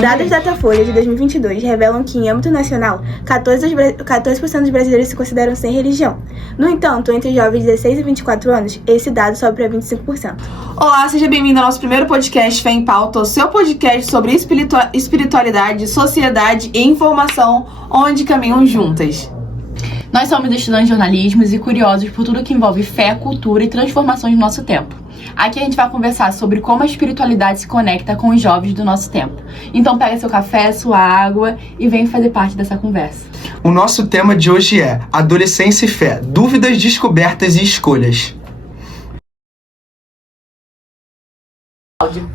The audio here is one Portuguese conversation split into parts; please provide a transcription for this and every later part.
Dados da Datafolha de 2022 revelam que, em âmbito nacional, 14% dos brasileiros se consideram sem religião. No entanto, entre os jovens de 16 e 24 anos, esse dado sobe para 25%. Olá, seja bem-vindo ao nosso primeiro podcast Fé em Pauta, o seu podcast sobre espiritualidade, sociedade e informação, onde caminham juntas. Nós somos estudantes de jornalismo e curiosos por tudo que envolve fé, cultura e transformações do nosso tempo. Aqui a gente vai conversar sobre como a espiritualidade se conecta com os jovens do nosso tempo. Então pega seu café, sua água e vem fazer parte dessa conversa. O nosso tema de hoje é Adolescência e Fé, dúvidas, descobertas e escolhas.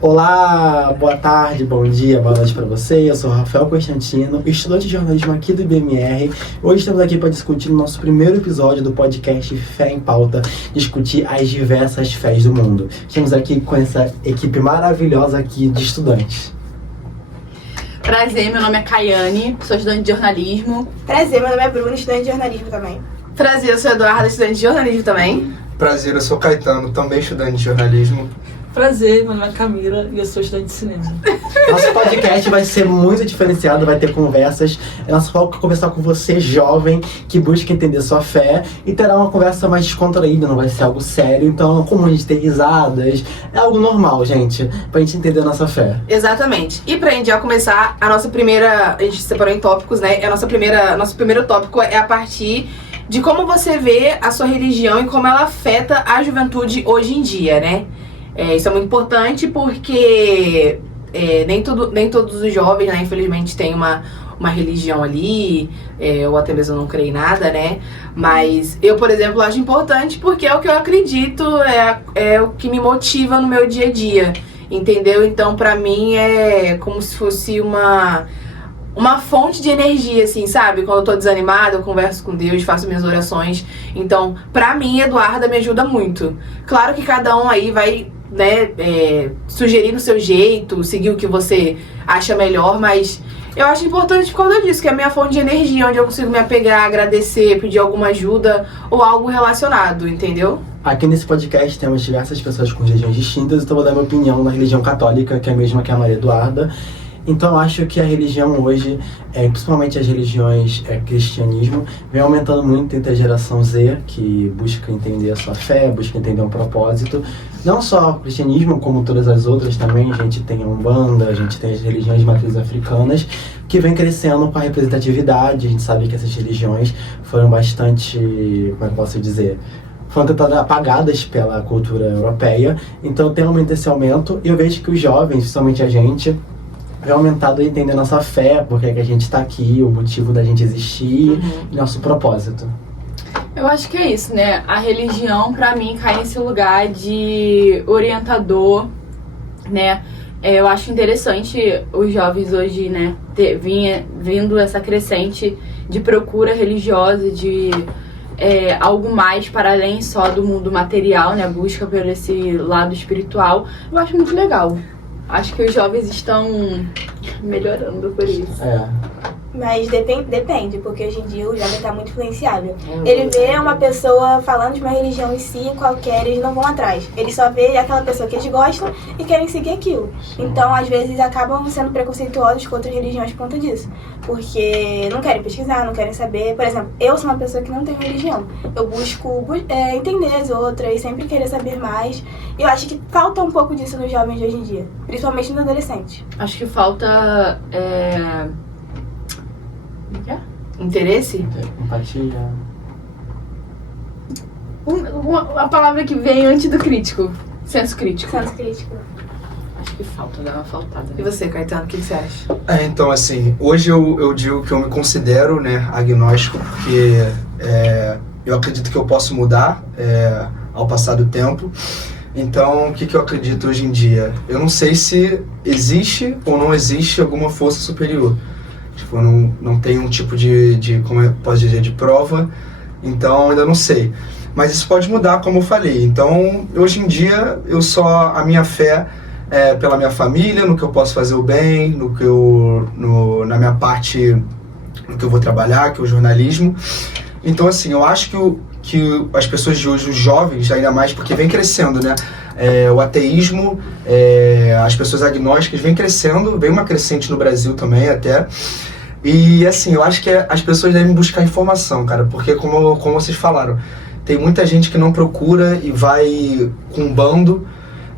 Olá, boa tarde, bom dia, boa noite para você. Eu sou Rafael Constantino, estudante de jornalismo aqui do IBMR. Hoje estamos aqui para discutir o nosso primeiro episódio do podcast Fé em Pauta, discutir as diversas fés do mundo. Estamos aqui com essa equipe maravilhosa aqui de estudantes. Prazer, meu nome é Caiane, sou estudante de jornalismo. Prazer, meu nome é Bruno, estudante de jornalismo também. Prazer, eu sou Eduardo, estudante de jornalismo também. Prazer, eu sou Caetano, também estudante de jornalismo. Prazer, meu nome é Camila e eu sou estudante de cinema. Nosso podcast vai ser muito diferenciado, vai ter conversas. É nosso foco é conversar com você, jovem, que busca entender sua fé, e terá uma conversa mais descontraída, não vai ser algo sério. Então é comum a gente ter risadas, é algo normal, gente, pra gente entender a nossa fé. Exatamente. E pra gente já começar, a gente separou em tópicos, né? Nosso primeiro tópico é a partir de como você vê a sua religião e como ela afeta a juventude hoje em dia, né? Isso é muito importante porque nem todos os jovens, né, infelizmente, têm uma religião ali, ou até mesmo não creem em nada, né? Mas eu, por exemplo, acho importante porque é o que eu acredito, é o que me motiva no meu dia a dia, entendeu? Então, pra mim, é como se fosse uma fonte de energia, assim, sabe? Quando eu tô desanimada, eu converso com Deus, faço minhas orações. Então, pra mim, Eduarda me ajuda muito. Claro que cada um aí vai, né, sugerir no seu jeito, seguir o que você acha melhor, mas eu acho importante por causa disso, que é a minha fonte de energia, onde eu consigo me apegar, agradecer, pedir alguma ajuda ou algo relacionado, entendeu? Aqui nesse podcast temos diversas pessoas com religiões distintas, então eu vou dar minha opinião na religião católica, que é a mesma que a Maria Eduarda. Então eu acho que a religião hoje, principalmente as religiões cristianismo, vem aumentando muito entre a geração Z, que busca entender a sua fé, busca entender um propósito. Não só o cristianismo, como todas as outras também, a gente tem a Umbanda, a gente tem as religiões de matriz africanas, que vem crescendo com a representatividade. A gente sabe que essas religiões foram bastante, como é que eu posso dizer, foram tentadas apagadas pela cultura europeia. Então tem aumentado esse aumento, e eu vejo que os jovens, principalmente a gente, é aumentado a entender nossa fé, porque é que a gente está aqui, o motivo da gente existir, e nosso propósito. Eu acho que é isso, né? A religião, pra mim, cai nesse lugar de orientador, né? Eu acho interessante os jovens hoje, né, vindo essa crescente de procura religiosa, de algo mais para além só do mundo material, né? Busca por esse lado espiritual. Eu acho muito legal. Acho que os jovens estão melhorando por isso. Mas depende, porque hoje em dia o jovem está muito influenciável. Ele vê uma pessoa falando de uma religião em si, qualquer, eles não vão atrás. Eles só vê aquela pessoa que eles gostam e querem seguir aquilo. Então, às vezes, acabam sendo preconceituosos com outras religiões por conta disso. Porque não querem pesquisar, não querem saber. Por exemplo, eu sou uma pessoa que não tem religião. Eu busco entender as outras e sempre querer saber mais. E eu acho que falta um pouco disso nos jovens de hoje em dia, principalmente nos adolescentes. Acho que falta... Interesse? Empatia. Uma palavra que vem antes do crítico. Senso crítico. Senso crítico. Acho que falta, dá uma faltada. E você, Caetano, o que você acha? Então, assim, hoje eu digo que eu me considero, né, agnóstico, porque eu acredito que eu posso mudar ao passar do tempo. Então, o que eu acredito hoje em dia? Eu não sei se existe ou não existe alguma força superior. Tipo, eu não tenho um tipo de como eu posso dizer, de prova, então ainda não sei. Mas isso pode mudar, como eu falei. Então, hoje em dia, a minha fé é pela minha família, no que eu posso fazer o bem, na minha parte, no que eu vou trabalhar, que é o jornalismo. Então, assim, eu acho que as pessoas de hoje, os jovens, ainda mais porque vem crescendo, né? o ateísmo, as pessoas agnósticas vem crescendo, vem uma crescente no Brasil também até. E assim, eu acho que as pessoas devem buscar informação, cara, porque como vocês falaram, tem muita gente que não procura e vai com um bando,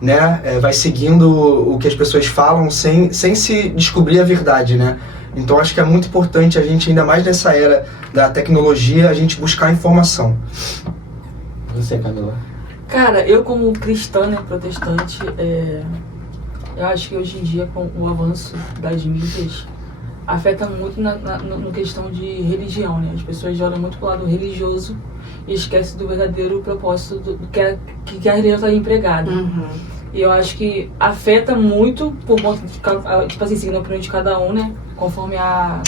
né, vai seguindo o que as pessoas falam sem se descobrir a verdade, né. Então acho que é muito importante a gente, ainda mais nessa era da tecnologia, a gente buscar informação. Você, Camila? Cara, eu como cristã, né, protestante, eu acho que hoje em dia, com o avanço das mídias, afeta muito no questão de religião, né? As pessoas olham muito pro lado religioso e esquecem do verdadeiro propósito do que a religião está empregada. Uhum. E eu acho que afeta muito por conta de, tipo assim, seguindo a opinião de cada um, né? Conforme a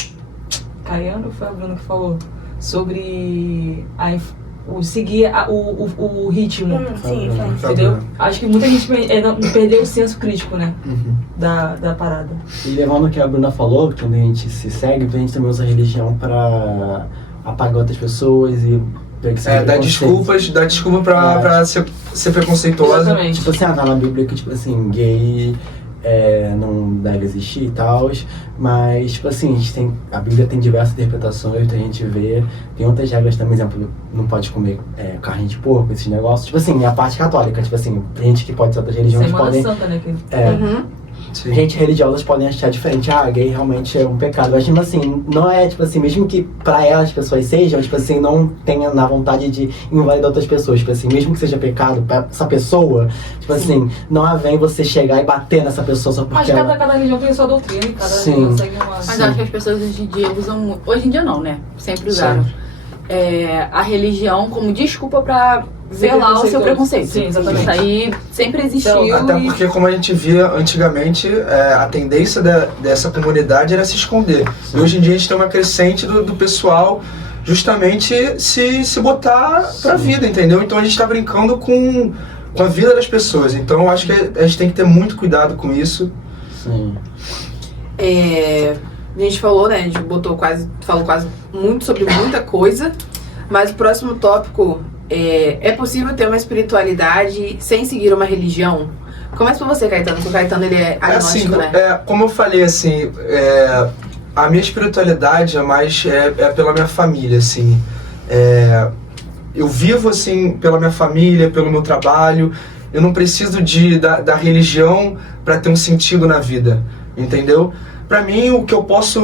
Caiano, foi a Bruna que falou, sobre seguir o ritmo. Sim, foi. Entendeu? Acho que muita gente perdeu o senso crítico, né? Da parada. E levando o que a Bruna falou, que quando a gente se segue, a gente também usa a religião pra apagar outras pessoas e dá desculpa pra ser preconceituosa. Exatamente. Tipo assim, tá na Bíblia que, tipo assim, gay não deve existir e tal, mas, tipo assim, a Bíblia tem diversas interpretações, a gente vê, tem outras regras também, exemplo, não pode comer carne de porco, esses negócios, tipo assim, a parte católica, tipo assim, gente que pode ser outras religiões Semana podem... Santa, né? Gente religiosas podem achar diferente, gay realmente é um pecado, mas tipo assim, não é tipo assim, mesmo que pra elas as pessoas sejam, tipo assim, não tenha na vontade de invalidar outras pessoas, tipo assim, mesmo que seja pecado pra essa pessoa, tipo assim, não vem você chegar e bater nessa pessoa só porque Mas cada religião tem sua doutrina e cada religião segue uma... Mas eu acho que as pessoas hoje em dia usam muito. Hoje em dia não, né? Sempre usaram. A religião como desculpa pra velar o seu preconceito. Sim, exatamente. Isso aí sempre existiu. Então, até porque, como a gente via antigamente, a tendência dessa comunidade era se esconder. E hoje em dia a gente tem uma crescente do pessoal justamente se botar pra vida, entendeu? Então a gente tá brincando com a vida das pessoas. Então eu acho que a gente tem que ter muito cuidado com isso. Sim. A gente falou, né? A gente falou quase muito sobre muita coisa, mas o próximo tópico é possível ter uma espiritualidade sem seguir uma religião? Começa por você, Caetano, porque o Caetano ele é agnóstico, assim, né? Como eu falei, assim, a minha espiritualidade é mais pela minha família, assim. Eu vivo, assim, pela minha família, pelo meu trabalho. Eu não preciso da religião para ter um sentido na vida, entendeu? Pra mim, o que eu posso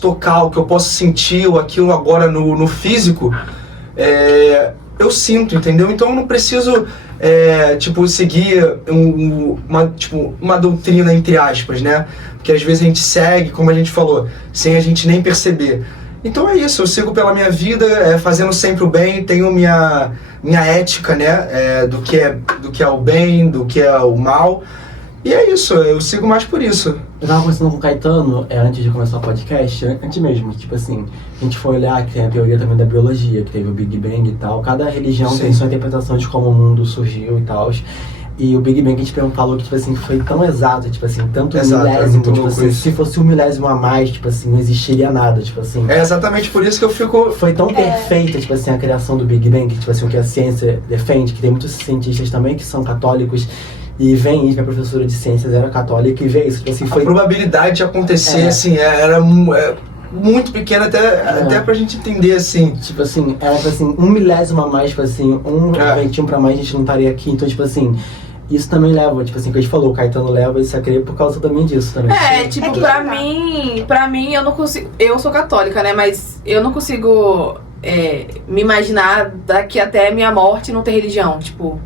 tocar, o que eu posso sentir, aquilo agora no físico, eu sinto, entendeu? Então eu não preciso, seguir uma doutrina, entre aspas, né? Porque às vezes a gente segue, como a gente falou, sem a gente nem perceber. Então é isso, eu sigo pela minha vida, fazendo sempre o bem, tenho minha ética, né? Do que é o bem, do que é o mal. E é isso, eu sigo mais por isso. Eu tava conversando com o Caetano, antes de começar o podcast, antes mesmo, tipo assim, a gente foi olhar que tem a teoria também da biologia, que teve o Big Bang e tal, cada religião tem sua interpretação de como o mundo surgiu e tal. E o Big Bang a gente falou que, tipo assim, foi tão exato, tipo assim, tanto milésimo, tipo assim, se fosse 1 milésimo a mais, tipo assim, não existiria nada, tipo assim. É exatamente por isso que eu fico... Foi tão perfeita, tipo assim, a criação do Big Bang, tipo assim, o que a ciência defende, que tem muitos cientistas também que são católicos, e vem isso, minha professora de ciências era católica, e vê isso, tipo assim, foi... A probabilidade de acontecer, assim, era muito pequena até pra gente entender, assim. Tipo assim, era tipo assim, 1 milésimo a mais, tipo assim, um ventinho pra mais, a gente não estaria aqui, então, tipo assim... Isso também leva, tipo assim, que a gente falou, o Caetano leva isso a crer por causa também disso também. Pra mim, eu não consigo... Eu sou católica, né, mas eu não consigo me imaginar daqui até a minha morte não ter religião, tipo...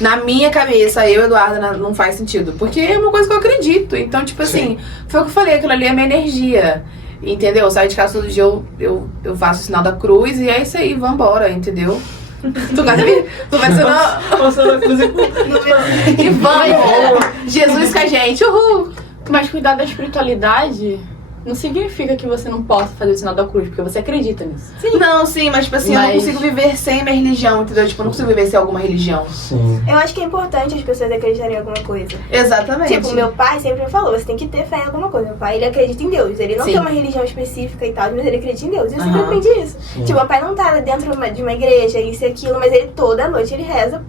Na minha cabeça, Eduarda, não faz sentido. Porque é uma coisa que eu acredito. Então, tipo assim, foi o que eu falei, aquilo ali é minha energia. Entendeu? Eu saio de casa todo dia, eu faço o sinal da cruz e é isso aí, vambora, entendeu? Tu vai ser e vamos! Jesus com a gente, uhul! Mas cuidar da espiritualidade não significa que você não possa fazer o sinal da cruz, porque você acredita nisso. Sim. Não, sim, mas tipo assim, eu não consigo viver sem minha religião, entendeu? Tipo, eu não consigo viver sem alguma religião. Sim. Eu acho que é importante as pessoas acreditarem em alguma coisa. Exatamente. Tipo, meu pai sempre me falou, você tem que ter fé em alguma coisa. Meu pai, ele acredita em Deus. Ele não tem uma religião específica e tal, mas ele acredita em Deus. Eu sempre aprendi isso. Sim. Tipo, meu pai não tá dentro de uma igreja, isso e aquilo, mas ele toda noite ele reza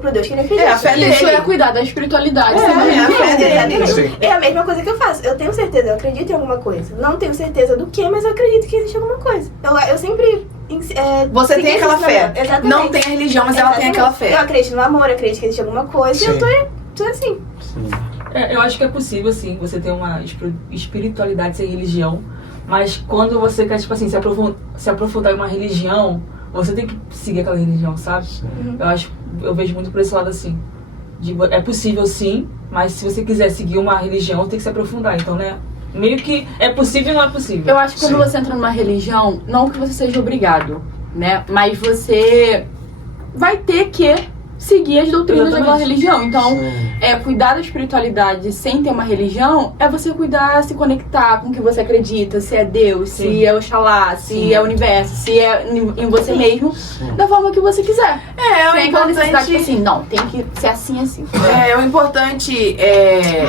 pro Deus que ele acredita. É, a fé Isso dele. é cuidar da espiritualidade. É, também. a fé dele. Sim. É a mesma coisa que eu faço. Eu tenho certeza, eu acredito em alguma coisa. Não tenho certeza do que, mas eu acredito que existe alguma coisa. Eu sempre. Você segui tem aquela esse fé. ensinamento. Exatamente. Não tem a religião, mas ela tem Exatamente. aquela fé. Eu acredito no amor, acredito que existe alguma coisa. E Sim. eu tô assim. Sim. Eu acho que é possível, sim, você ter uma espiritualidade sem religião, mas quando você quer, tipo assim, se aprofundar em uma religião, você tem que seguir aquela religião, sabe? Eu vejo muito por esse lado assim. É possível, sim, mas se você quiser seguir uma religião, tem que se aprofundar. Então, né? Meio que é possível e não é possível. Eu acho que quando Sim. você entra numa religião, não que você seja obrigado, né? Mas você vai ter que seguir as doutrinas daquela Exatamente. religião. Então, Sim. cuidar da espiritualidade sem ter uma religião é você cuidar, se conectar com o que você acredita, se é Deus, Sim. se é Oxalá, se Sim. é o universo, se é em você mesmo, Sim. da forma que você quiser. É, o Sem aquela necessidade, tipo importante. assim, não, tem que ser assim. O importante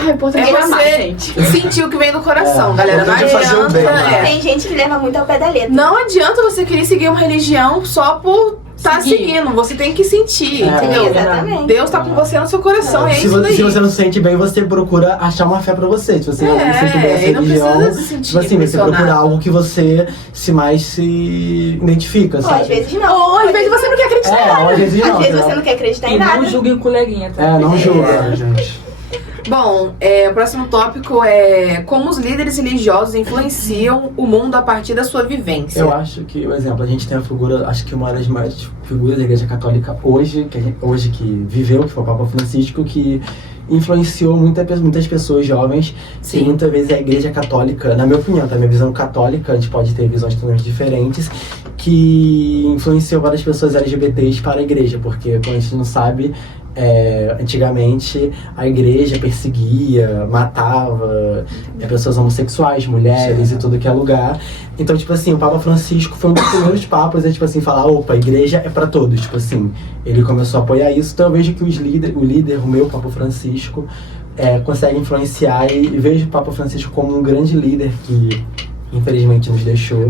O importante é amar, você gente. sentir o que vem do coração, É, galera. o Não importante é fazer o bem, adianta. né? Tem gente que leva muito ao pé da letra. Não adianta você querer seguir uma religião só por tá Seguir. seguindo. Você tem que sentir, É. entendeu? Exatamente. Deus tá com você no seu coração, é se, isso daí. se você não se sente bem, você procura achar uma fé pra você. Se você não se sente bem essa e não religião, precisa se sentir tipo assim, você pressionado. procura algo que você se identifica, Ou sabe? às vezes não. Ou às vezes você não quer acreditar. É, ou às vezes não. Às vezes você entendeu? não quer acreditar E em não nada. julguem o coleguinha, tá? É, não julga. gente. Bom, o próximo tópico é como os líderes religiosos influenciam o mundo a partir da sua vivência. Eu acho que, por exemplo, a gente tem a figura, acho que uma das maiores figuras da Igreja Católica hoje, que viveu, que foi o Papa Francisco, que influenciou muitas pessoas jovens. Sim. E muitas vezes a Igreja Católica, na minha opinião, tá? Minha visão católica, a gente pode ter visões totalmente diferentes, que influenciou várias pessoas LGBTs para a Igreja, porque, como a gente não sabe, antigamente a igreja perseguia, matava pessoas homossexuais, mulheres Sim. e tudo que é lugar. Então, tipo assim, o Papa Francisco foi um dos primeiros papas a, tipo assim, falar, opa, a igreja é pra todos, tipo assim. Ele começou a apoiar isso, então eu vejo que o meu Papa Francisco, consegue influenciar e vejo o Papa Francisco como um grande líder que, infelizmente, nos deixou.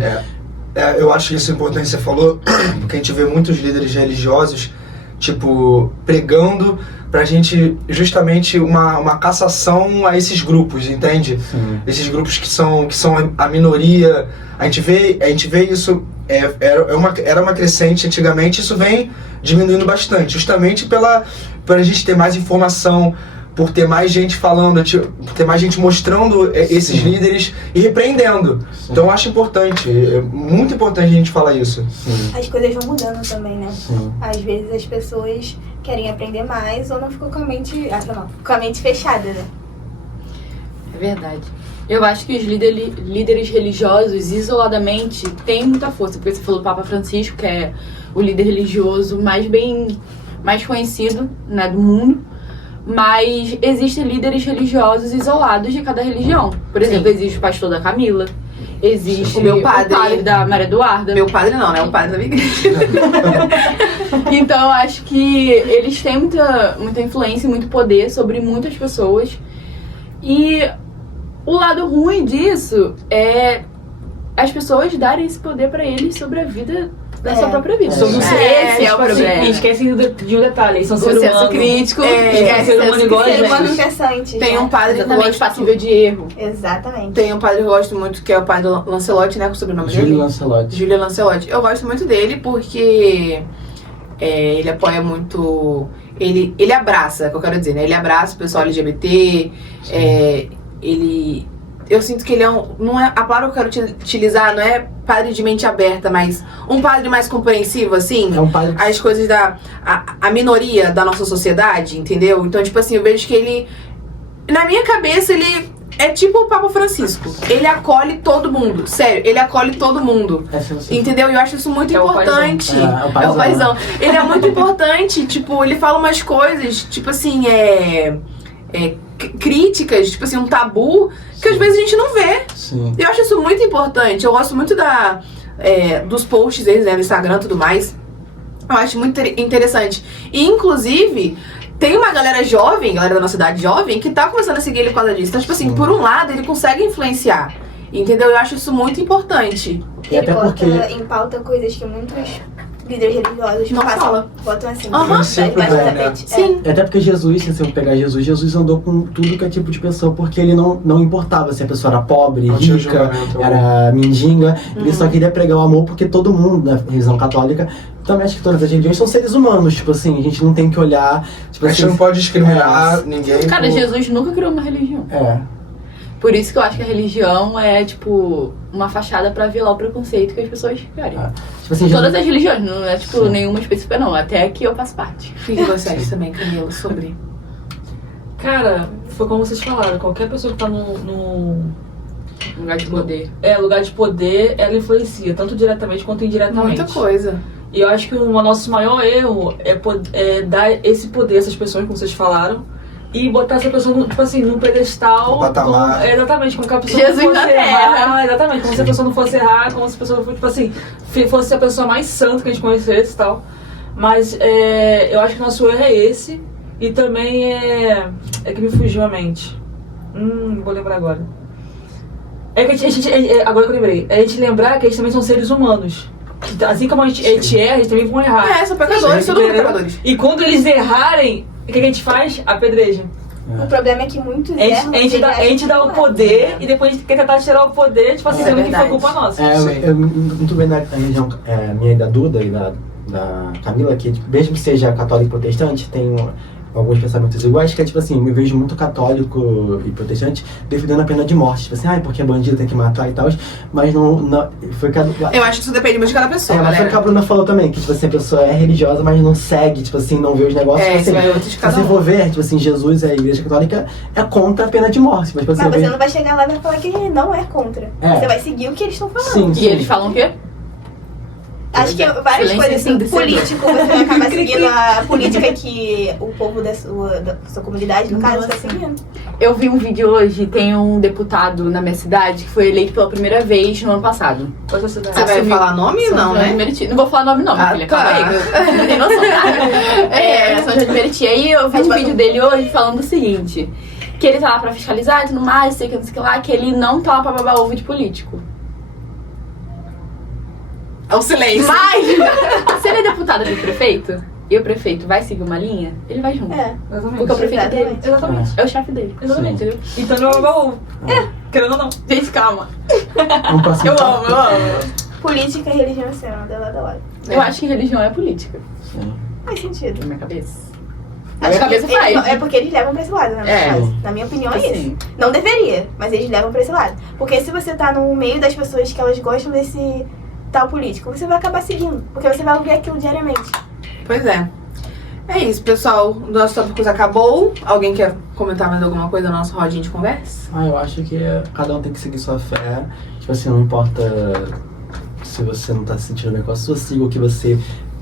Eu acho que isso é importante que você falou, porque a gente vê muitos líderes religiosos, tipo, pregando pra gente justamente uma cassação a esses grupos, entende? Sim. Esses grupos que são a minoria. A gente vê isso, era uma crescente antigamente, isso vem diminuindo bastante, justamente pela gente ter mais informação, por ter mais gente falando, por ter mais gente mostrando esses Sim. líderes e repreendendo. Sim. Então eu acho importante, é muito importante a gente falar isso. Sim. As coisas vão mudando também, né? Sim. Às vezes as pessoas querem aprender mais ou não ficou com a mente. Com a mente fechada, né? É verdade. Eu acho que os líderes religiosos, isoladamente, têm muita força. Porque você falou Papa Francisco, que é o líder religioso mais conhecido, né, do mundo. Mas existem líderes religiosos isolados de cada religião. Por exemplo, existe o pastor da Camila. Existe O meu padre. o padre da Maria Eduarda. Meu padre não, né? O padre da minha igreja. Então eu acho que eles têm muita influência e muito poder sobre muitas pessoas. E o lado ruim disso é as pessoas darem esse poder pra eles sobre a vida da sua própria vida. Sobre o Esse é o problema. E esquecem de um detalhe, eles são O seres senso humanos. crítico, esquece ser humano igual a Ser gente. humano pensante. Tem né? um padre que eu exatamente gosto. passível de erro. Exatamente. Tem um padre que eu gosto muito, que é o padre Lancelotti, né? Com o sobrenome Júlio dele. Lancelotti. Júlio Lancelotti. Eu gosto muito dele porque ele apoia muito. Ele abraça, é o que eu quero dizer, né? Ele abraça o pessoal LGBT. Eu sinto que ele não é. A palavra que eu quero utilizar não é padre de mente aberta, mas um padre mais compreensivo, assim. É um padre que As coisas a minoria da nossa sociedade, entendeu? Então, tipo assim, eu vejo que ele. Na minha cabeça, ele é tipo o Papa Francisco. Ele acolhe todo mundo. Sério, ele acolhe todo mundo. Entendeu? E eu acho isso muito É o importante. paizão. É o paizão. Ele é muito importante, tipo, ele fala umas coisas, tipo assim, críticas, tipo assim, um tabu, que às vezes a gente não vê. Sim. Eu acho isso muito importante. Eu gosto muito dos posts deles, né, no Instagram e tudo mais. Eu acho muito interessante. E, inclusive, tem uma galera da nossa idade jovem, que tá começando a seguir ele por causa disso. Então, tipo assim, Sim. por um lado, ele consegue influenciar. Entendeu? Eu acho isso muito importante. E Ele até coloca porque em pauta coisas que líderes religiosos Não fala. botam assim, Aham. debaixo do Né? tapete. Sim. Até porque Jesus, se você for pegar Jesus andou com tudo que é tipo de pessoa, porque ele não importava se a pessoa era pobre, Não tinha rica, julgamento. era mendiga, ele só queria pregar o amor, porque todo mundo, na religião católica, também acho que todas as religiões são seres humanos, tipo assim, a gente não tem que olhar, tipo A gente assim, não pode discriminar ninguém. Cara, por- Jesus nunca criou uma religião. Por isso que eu acho que a religião é, tipo, uma fachada pra velar o preconceito que as pessoas querem. tipo assim, Todas as religiões, não é, tipo, Sim. nenhuma específica, não. Até aqui eu faço parte. O que você acha também, Camila, sobre? Cara, foi como vocês falaram, qualquer pessoa que tá no Lugar de poder. lugar de poder, ela influencia, tanto diretamente quanto indiretamente. Muita coisa. E eu acho que o nosso maior erro é dar esse poder a essas pessoas, como vocês falaram, e botar essa pessoa, tipo assim, num pedestal. No patamar. Exatamente, como que a pessoa Jesus não na fosse terra. errar. Exatamente, como se a pessoa não fosse errar, como se a pessoa, tipo assim, fosse a pessoa mais santa que a gente conhecesse e tal. Mas eu acho que o nosso erro é esse. E também é que me fugiu a mente. Não vou lembrar agora. É que agora que eu lembrei, é a gente lembrar que eles também são seres humanos. Assim como a gente erra, eles também vão errar. São pecadores, todo mundo é pecadores. E quando eles errarem, o que a gente faz? Apedreja. O problema é que muitos erram. A gente dá o poder e depois a gente quer tentar tirar o poder, tipo assim, É sendo que foi verdade. culpa nossa. eu muito bem na religião minha e da Duda e da Camila, que tipo, mesmo que seja católico e protestante, tem alguns pensamentos iguais, que é tipo assim, eu me vejo muito católico e protestante defendendo a pena de morte, tipo assim, porque bandido tem que matar e tal, mas não foi cada... Eu acho que isso depende muito de cada pessoa, mas foi o que a galera. Bruna falou também, que tipo assim, a pessoa é religiosa, mas não segue, tipo assim, não vê os negócios, tipo Isso assim, vai muito de se cada você um. for ver, tipo assim, Jesus e a igreja católica é contra a pena de morte, mas tipo assim, Mas eu você vejo- não vai chegar lá e vai falar que não é contra. É. Você vai seguir o que eles estão falando. Sim, E sim. eles falam o quê? Acho que várias Silêncio coisas assim, ensurdecedor. político, você vai acabar seguindo a política que o povo da sua comunidade, no caso, está seguindo. Eu vi um vídeo hoje, tem um deputado na minha cidade que foi eleito pela primeira vez no ano passado. Qual é a cidade? Você vai Assumiu. falar nome? São Não, João de né? Meriti. Não vou falar nome não, minha Ah, filha. tá. Calma aí. Você não tem noção, tá? São João de Meriti. Aí eu vi um vídeo dele hoje falando o seguinte. Que ele tá lá pra fiscalizar e tudo mais, sei que não sei o que lá, que ele não tá lá pra babar ovo de político. É o silêncio. Mas, se ele é deputado e prefeito, e o prefeito vai seguir uma linha, ele vai junto. É, Exatamente. Porque o prefeito dele Exatamente. é o chefe dele. Exatamente. Entendeu? Então ele vai babar ovo. Querendo ou não. Gente, calma. Vamos pra cima. Eu amo. política e religião sendo andam lado a lado. Eu acho que religião é política, Faz sentido. na minha cabeça. Na Acho minha que cabeça faz. é porque eles levam pra esse lado, né? É. Na minha opinião, é isso. Assim, Não deveria, mas eles levam pra esse lado. Porque se você tá no meio das pessoas que elas gostam desse tal político, você vai acabar seguindo. Porque você vai ouvir aquilo diariamente. Pois é. É isso, pessoal. O nosso tópicos acabou. Alguém quer comentar mais alguma coisa na nossa rodinha de conversa? Eu acho que cada um tem que seguir sua fé. Tipo assim, não importa se você não tá se sentindo bem com a sua, siga o que você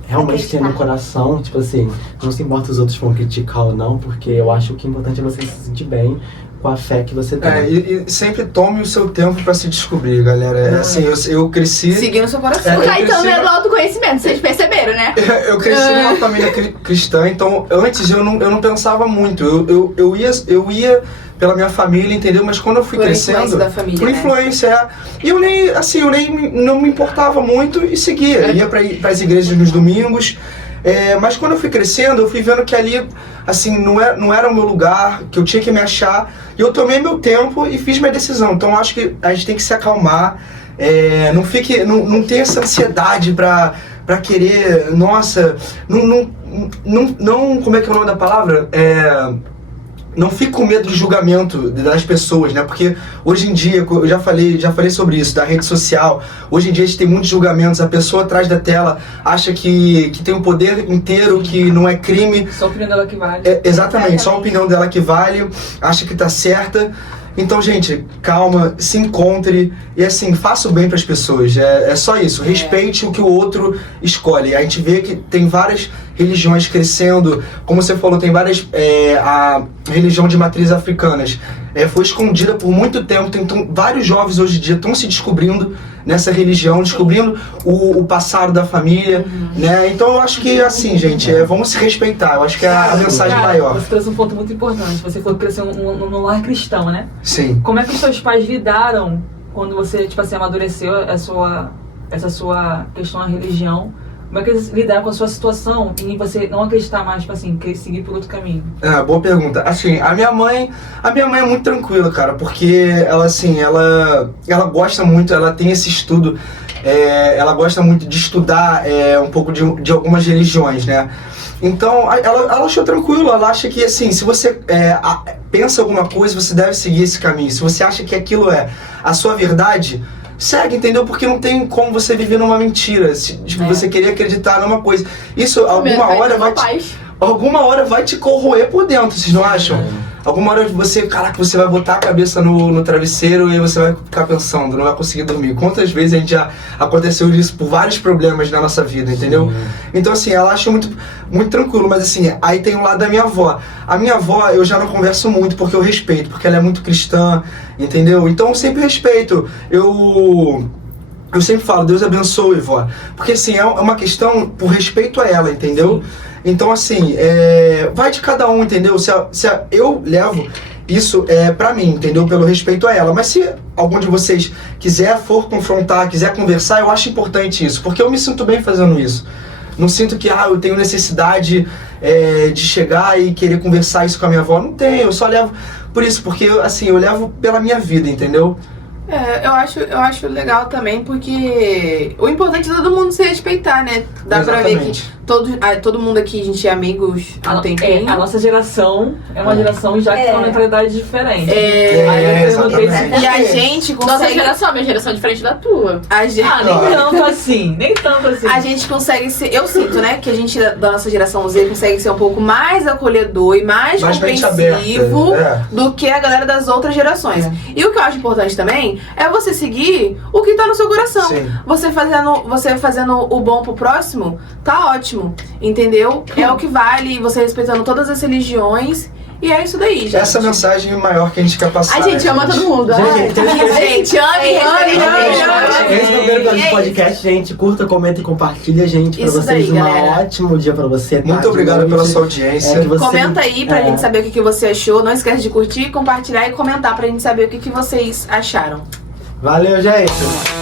realmente tem no coração. Tipo assim, não se importa os outros vão criticar ou não, porque eu acho que o importante é você se sentir bem com a fé que você tem. E sempre tome o seu tempo pra se descobrir, galera. Assim, eu cresci. Seguindo seu coração. É, o eu Caetano cresci é do autoconhecimento, vocês perceberam, né? Eu cresci numa família cristã, então antes eu não pensava muito. Eu ia pela minha família, entendeu? Mas quando eu fui Por crescendo. influência da família, Por né? influência, é. E eu não me importava muito e seguia. Ia pras igrejas nos domingos. Mas quando eu fui crescendo, eu fui vendo que ali, assim, não era o meu lugar, que eu tinha que me achar. E eu tomei meu tempo e fiz minha decisão. Então eu acho que a gente tem que se acalmar. Não ter essa ansiedade pra querer, nossa, não, como é que é o nome da palavra? Não fique com medo do julgamento das pessoas, né? Porque hoje em dia, eu já falei sobre isso, da rede social. Hoje em dia a gente tem muitos julgamentos, a pessoa atrás da tela acha que tem o poder inteiro, que não é crime. Só a opinião dela que vale. Exatamente, só a opinião dela que vale, acha que tá certa. Então, gente, calma, se encontre e assim, faça o bem pras pessoas. É só isso, respeite o que o outro escolhe. A gente vê que tem várias religiões crescendo, como você falou, tem várias, a religião de matriz africanas foi escondida por muito tempo, vários jovens hoje em dia estão se descobrindo nessa religião, descobrindo o passado da família, né? Então eu acho que assim, gente, vamos se respeitar, eu acho que é a mensagem Cara, maior. Você trouxe um ponto muito importante, você falou que cresceu num lar cristão, né? Sim. Como é que os seus pais lidaram quando você, tipo assim, amadureceu essa sua questão da religião Como é que eles lidaram com a sua situação em você não acreditar mais, tipo assim, querer seguir por outro caminho? Boa pergunta. Assim, a minha mãe é muito tranquila, cara, porque ela, assim, ela gosta muito, ela tem esse estudo, ela gosta muito de estudar um pouco de algumas religiões, né? Então, ela achou tranquilo, ela acha que, assim, se você pensa alguma coisa, você deve seguir esse caminho. Se você acha que aquilo é a sua verdade, segue, entendeu? Porque não tem como você viver numa mentira, você querer acreditar numa coisa. Isso, alguma hora vai te corroer por dentro, vocês não acham? Alguma hora você vai botar a cabeça no travesseiro e você vai ficar pensando, não vai conseguir dormir. Quantas vezes a gente já aconteceu isso por vários problemas na nossa vida, entendeu? Então, assim, ela acha muito, muito tranquilo, mas assim, aí tem o lado da minha avó. A minha avó, eu já não converso muito porque eu respeito, porque ela é muito cristã, entendeu? Então eu sempre respeito. Eu sempre falo, Deus abençoe, vó. Porque assim, é uma questão por respeito a ela, entendeu? Sim. Então assim, vai de cada um, entendeu? Eu levo isso pra mim, entendeu? Pelo respeito a ela. Mas se algum de vocês for confrontar, quiser conversar, eu acho importante isso. Porque eu me sinto bem fazendo isso. Não sinto que eu tenho necessidade de chegar e querer conversar isso com a minha avó. Não tenho, eu só levo por isso. Porque assim, eu levo pela minha vida, entendeu? Eu acho legal também, porque o importante é todo mundo se respeitar, né? Dá pra ver que todo mundo aqui, a gente é amigos há um tempinho. A nossa geração é uma geração já que tem uma mentalidade diferente. Exatamente. E a gente consegue... Nossa geração, minha geração é diferente da tua. Nem tanto assim. A gente consegue ser... Eu sinto, né, que a gente da nossa geração Z consegue ser um pouco mais acolhedor e mais compreensivo do que a galera das outras gerações. E o que eu acho importante também é você seguir o que tá no seu coração. Sim. Você fazendo o bom pro próximo, tá ótimo, entendeu? É o que vale, você respeitando todas as religiões. E é isso daí, gente. Essa mensagem maior que a gente quer passar. A gente ama todo mundo. Gente, ame. Esse é o primeiro episódio do podcast, gente. Curta, comenta e compartilha, gente. Pra vocês, um ótimo dia pra você. Muito obrigado pela sua audiência. Comenta aí pra gente saber o que você achou. Não esquece de curtir, compartilhar e comentar pra gente saber o que vocês acharam. Valeu, gente.